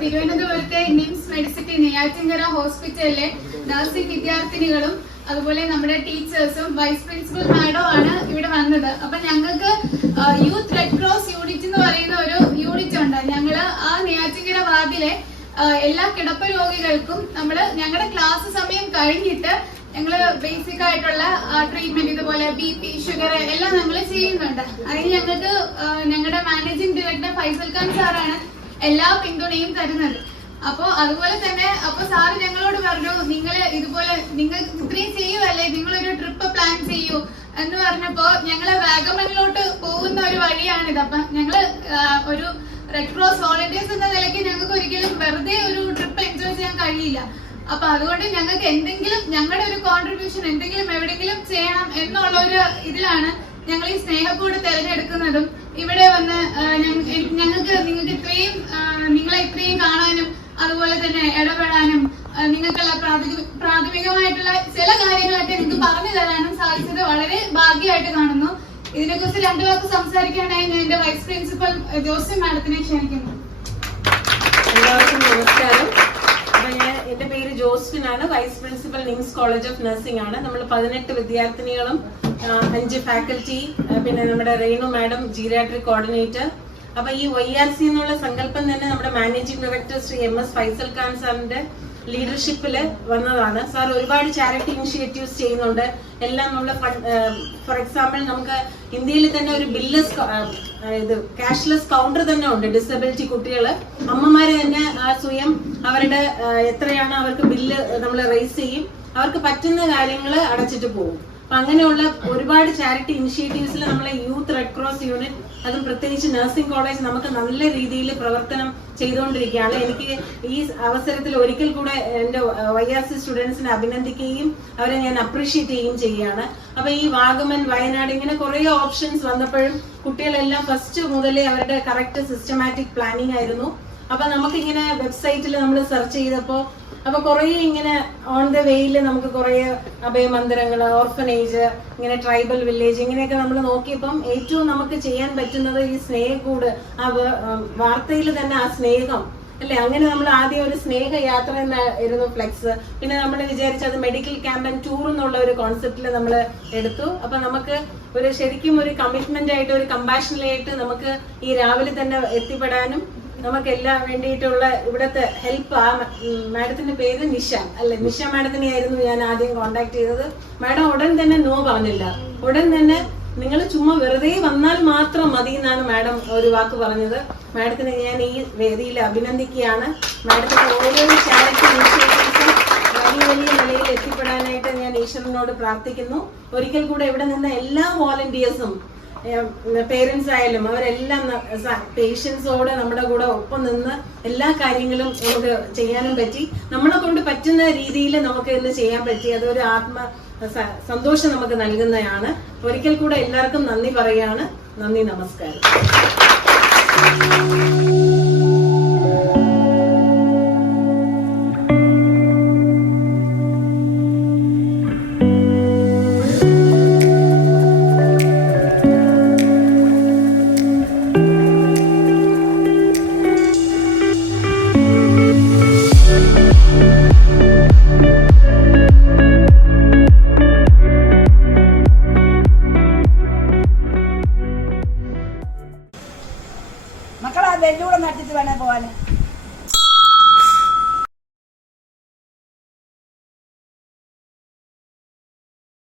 തിരുവനന്തപുരത്തെ nymphs Medicity Neyyattinkara ഹോസ്പിറ്റലിലെ nursing വിദ്യാർത്ഥിനികളും അതുപോലെ നമ്മുടെ ടീച്ചേഴ്സും വൈസ് പ്രിൻസിപ്പൽ മാഡവും ആണ് ഇവിടെ വന്നത്. അപ്പൊ ഞങ്ങൾക്ക് യൂത്ത് റെഡ് ക്രോസ് യൂണിറ്റ് എന്ന് പറയുന്ന ഒരു യൂണിറ്റ് ഉണ്ട്. ഞങ്ങള് ആ നെയ്യാറ്റിൻകര വാർഡിലെ എല്ലാ കിടപ്പ് രോഗികൾക്കും ഞങ്ങളുടെ ക്ലാസ് സമയം കഴിഞ്ഞിട്ട് ഞങ്ങള് ബേസിക് ആയിട്ടുള്ള ട്രീറ്റ്മെന്റ് ഇതുപോലെ BP, ഷുഗർ എല്ലാം ഞങ്ങൾ ചെയ്യുന്നുണ്ട്. അതിന് ഞങ്ങൾക്ക് ഞങ്ങളുടെ മാനേജിംഗ് ഡയറക്ടർ ഫൈസൽ ഖാൻ സാറാണ് എല്ലാ പിന്തുണയും തരുന്നത്. അപ്പൊ അതുപോലെ തന്നെ സാറ് ഞങ്ങളോട് പറഞ്ഞു, നിങ്ങൾ ഇത്രയും ചെയ്യുമല്ലേ, നിങ്ങളൊരു ട്രിപ്പ് പ്ലാൻ ചെയ്യൂ എന്ന് പറഞ്ഞപ്പോ ഞങ്ങള് വാഗമണിലോട്ട് പോകുന്ന ഒരു വഴിയാണിത്. അപ്പൊ ഞങ്ങള് ഒരു റെഡ് ക്രോസ് വോളണ്ടിയേഴ്സ് എന്ന നിലയ്ക്ക് ഞങ്ങൾക്ക് ഒരിക്കലും വെറുതെ ഒരു ട്രിപ്പ് എൻജോയ് ചെയ്യാൻ കഴിയില്ല. അപ്പൊ അതുകൊണ്ട് ഞങ്ങൾക്ക് എന്തെങ്കിലും ഞങ്ങളുടെ ഒരു കോൺട്രിബ്യൂഷൻ എന്തെങ്കിലും എവിടെയെങ്കിലും ചെയ്യണം എന്നുള്ള ഒരു ഇതിലാണ് ഞങ്ങൾ ഈ സ്നേഹക്കൂട് തിരഞ്ഞെടുക്കുന്നതും ഇവിടെ വന്ന് നിങ്ങൾക്ക് നിങ്ങളെ ഇത്രയും കാണാനും അതുപോലെ തന്നെ ഇടപെടാനും നിങ്ങൾക്കുള്ള പ്രാഥമികമായിട്ടുള്ള ചില കാര്യങ്ങളൊക്കെ നിങ്ങൾക്ക് പറഞ്ഞു തരാനും സാധിച്ചത് വളരെ ഭാഗ്യമായിട്ട് കാണുന്നു. ഇതിനെക്കുറിച്ച് രണ്ടു വാക്ക് സംസാരിക്കാനായി ഞാൻ എന്റെ വൈസ് പ്രിൻസിപ്പൽ ജോസി മാഡത്തിനെ ക്ഷണിക്കുന്നു. എല്ലാവർക്കും നമസ്കാരം. എന്റെ പേര് ജോസ്ഫിൻ ആണ്. Vice principal NIMS college of nursing ആണ്. നമ്മൾ 18 വിദ്യാർത്ഥിനികളും 5 ഫാക്കൽറ്റി, പിന്നെ നമ്മുടെ റേണു മാഡം ജീരിയാട്രിക് കോർഡിനേറ്റർ. അപ്പൊ ഈ YRC എന്നുള്ള സങ്കല്പം തന്നെ നമ്മുടെ managing director Shri MS Faisal Khan സാറിന്റെ ലീഡർഷിപ്പില് വന്നതാണ്. സാർ ഒരുപാട് ചാരിറ്റി ഇനിഷ്യേറ്റീവ്സ് ചെയ്യുന്നുണ്ട്. എല്ലാം നമ്മള് ഫോർ എക്സാമ്പിൾ നമുക്ക് ഇന്ത്യയിൽ തന്നെ ഒരു ക്യാഷ്ലെസ് കൗണ്ടർ തന്നെ ഉണ്ട്. ഡിസബിലിറ്റി കുട്ടികള് അമ്മമാര് തന്നെ സ്വയം അവരുടെ എത്രയാണ് അവർക്ക് ബില്ല് നമ്മൾ റേസ് ചെയ്യും, അവർക്ക് പറ്റുന്ന കാര്യങ്ങൾ അടച്ചിട്ട് പോകും. അപ്പൊ അങ്ങനെയുള്ള ഒരുപാട് ചാരിറ്റി ഇനിഷ്യേറ്റീവ്സിൽ നമ്മളെ യൂത്ത് റെഡ് ക്രോസ് യൂണിറ്റ്, അതും പ്രത്യേകിച്ച് നഴ്സിംഗ് കോളേജ് നമുക്ക് നല്ല രീതിയിൽ പ്രവർത്തനം ചെയ്തുകൊണ്ടിരിക്കുകയാണ്. എനിക്ക് ഈ അവസരത്തിൽ ഒരിക്കൽ കൂടെ എന്റെ YRC സ്റ്റുഡൻസിനെ അഭിനന്ദിക്കുകയും അവരെ ഞാൻ അപ്രീഷിയേറ്റ് ചെയ്യുകയും ചെയ്യുകയാണ്. അപ്പൊ ഈ വാഗമൻ, വയനാട് ഇങ്ങനെ കുറെ ഓപ്ഷൻസ് വന്നപ്പോഴും കുട്ടികളെല്ലാം ഫസ്റ്റ് മുതലേ അവരുടെ കറക്റ്റ് സിസ്റ്റമാറ്റിക് പ്ലാനിങ് ആയിരുന്നു. അപ്പൊ നമുക്കിങ്ങനെ വെബ്സൈറ്റിൽ നമ്മൾ സെർച്ച് ചെയ്തപ്പോ കുറെ ഇങ്ങനെ ഓൺ ദ വേയിൽ നമുക്ക് കുറെ അഭയമന്ദിരങ്ങള്, ഓർഫനേജ്, ഇങ്ങനെ ട്രൈബൽ വില്ലേജ് ഇങ്ങനെയൊക്കെ നമ്മൾ നോക്കിയപ്പം ഏറ്റവും നമുക്ക് ചെയ്യാൻ പറ്റുന്നത് ഈ സ്നേഹക്കൂട്, ആ വാർത്തയിൽ തന്നെ ആ സ്നേഹം അല്ലെ, അങ്ങനെ നമ്മൾ ആദ്യം ഒരു സ്നേഹയാത്ര എന്നായിരുന്നു ഫ്ലെക്സ്. പിന്നെ നമ്മൾ വിചാരിച്ചത് മെഡിക്കൽ ക്യാമ്പയിൻ ടൂർ എന്നുള്ള ഒരു കോൺസെപ്റ്റിൽ നമ്മൾ എടുത്തു. അപ്പൊ നമുക്ക് ശരിക്കും ഒരു കമ്മിറ്റ്മെന്റ് ആയിട്ട്, ഒരു കമ്പാഷനായിട്ട് നമുക്ക് ഈ രാവിലെ തന്നെ എത്തിപ്പെടാനും നമുക്ക് എല്ലാം വേണ്ടിയിട്ടുള്ള ഇവിടത്തെ ഹെൽപ്പ്. ആ മാഡത്തിന്റെ പേര് നിഷ അല്ലെ, നിഷ മാഡത്തിനെ ആയിരുന്നു ഞാൻ ആദ്യം കോണ്ടാക്ട് ചെയ്തത്. മാഡം ഉടൻ തന്നെ നോ പറഞ്ഞില്ല. ഉടൻ തന്നെ നിങ്ങൾ ചുമ്മാ വെറുതെ വന്നാൽ മാത്രം മതി എന്നാണ് മാഡം ഒരു വാക്ക് പറഞ്ഞത്. മാഡത്തിനെ ഞാൻ ഈ വേദിയിൽ അഭിനന്ദിക്കുകയാണ്. മാഡത്തിന്റെ ഓരോ ചാരിറ്റി ഇനിഷ്യേറ്റീവ്സും വലിയ നിലയിൽ എത്തിപ്പെടാനായിട്ട് ഞാൻ ഈശ്വരനോട് പ്രാർത്ഥിക്കുന്നു. ഒരിക്കൽ കൂടെ ഇവിടെ നിന്ന് എല്ലാ വോളണ്ടിയേഴ്സും, പേരൻസ് ആയാലും അവരെല്ലാം പേഷ്യൻസോട് നമ്മുടെ കൂടെ ഒപ്പം നിന്ന് എല്ലാ കാര്യങ്ങളും നമുക്ക് ചെയ്യാനും പറ്റി. നമ്മളെ കൊണ്ട് പറ്റുന്ന രീതിയിൽ നമുക്ക് ഇന്ന് ചെയ്യാൻ പറ്റി. അതൊരു സന്തോഷം നമുക്ക് നൽകുന്നതാണ്. ഒരിക്കൽ കൂടെ എല്ലാവർക്കും നന്ദി പറയുകയാണ്. നന്ദി, നമസ്കാരം. മക്കളെ വെല്ലൂടെ നട്ടിട്ട് വേണേ പോവാന്.